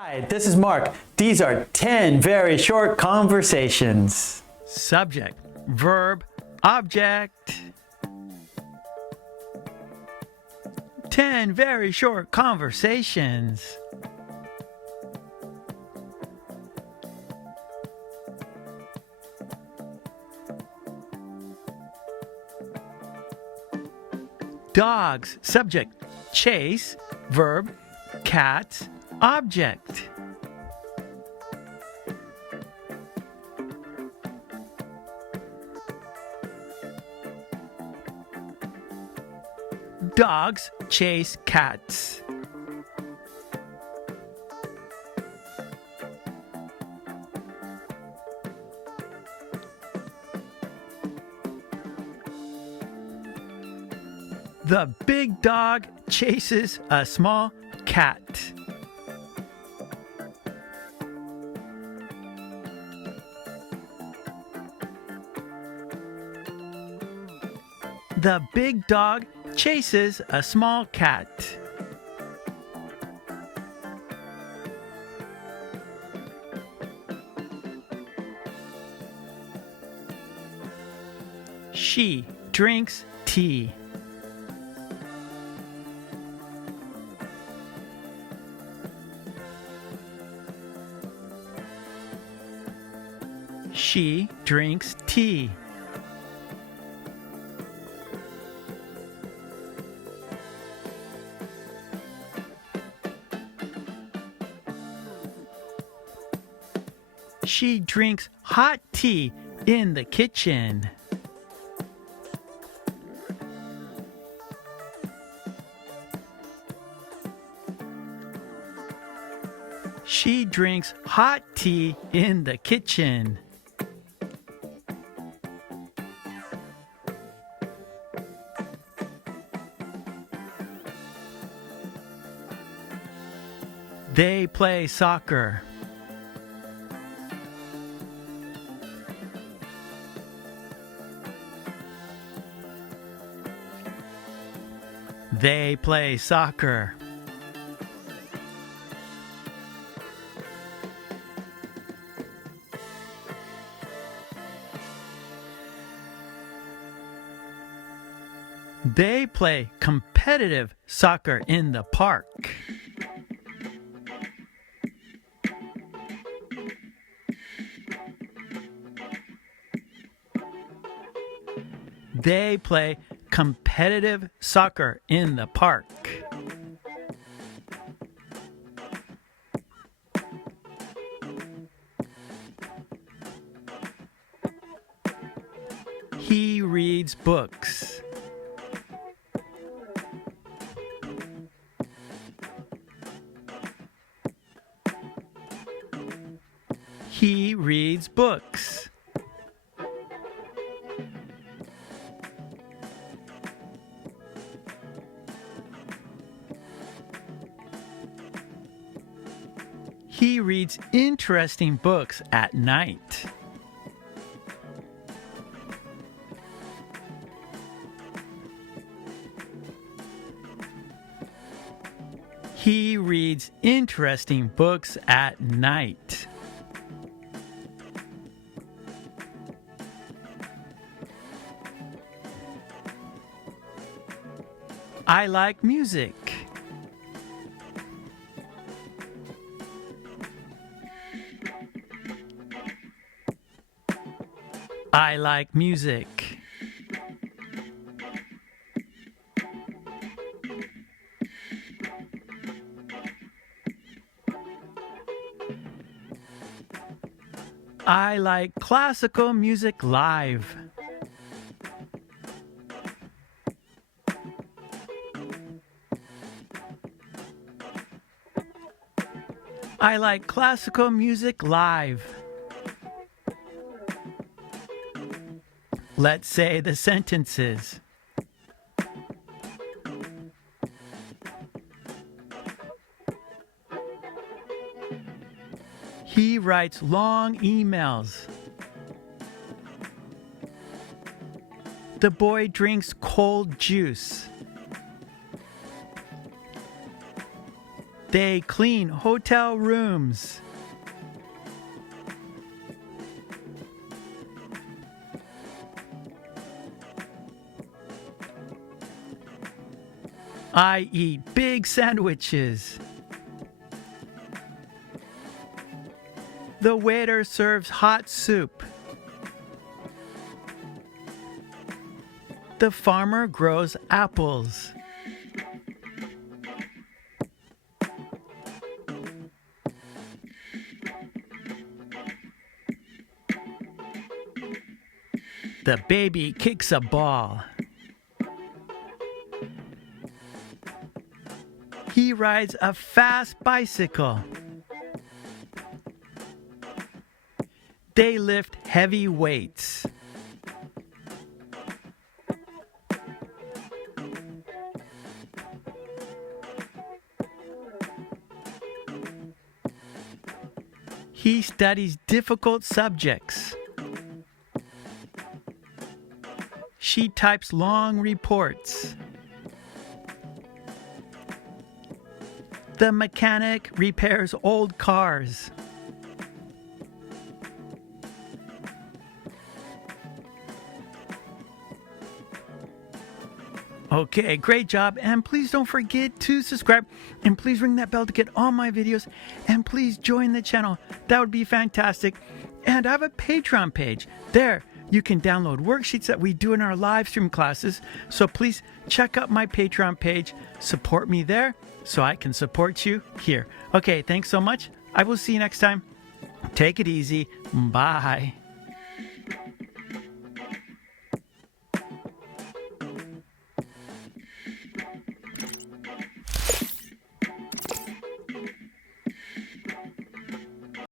Hi, this is Mark. These are 10 very short conversations. Subject, verb, object. 10 very short conversations. Dogs, subject, chase, verb, cats, object. Dogs chase cats. The big dog chases a small cat. The big dog chases a small cat. She drinks tea. She drinks tea. She drinks hot tea in the kitchen. She drinks hot tea in the kitchen. They play soccer. They play soccer. They play competitive soccer in the park. They play competitive soccer in the park. He reads books. He reads books. He reads interesting books at night. He reads interesting books at night. I like music. I like music. I like classical music live. I like classical music live. Let's say the sentences. He writes long emails. The boy drinks cold juice. They clean hotel rooms. I eat big sandwiches. The waiter serves hot soup. The farmer grows apples. The baby kicks a ball. He rides a fast bicycle. They lift heavy weights. He studies difficult subjects. She types long reports. The mechanic repairs old cars. Okay, great job. And please don't forget to subscribe. And please ring that bell to get all my videos. And please join the channel. That would be fantastic. And I have a Patreon page. There, you can download worksheets that we do in our live stream classes. So please check out my Patreon page. Support me there so I can support you here. Okay, thanks so much. I will see you next time. Take it easy. Bye.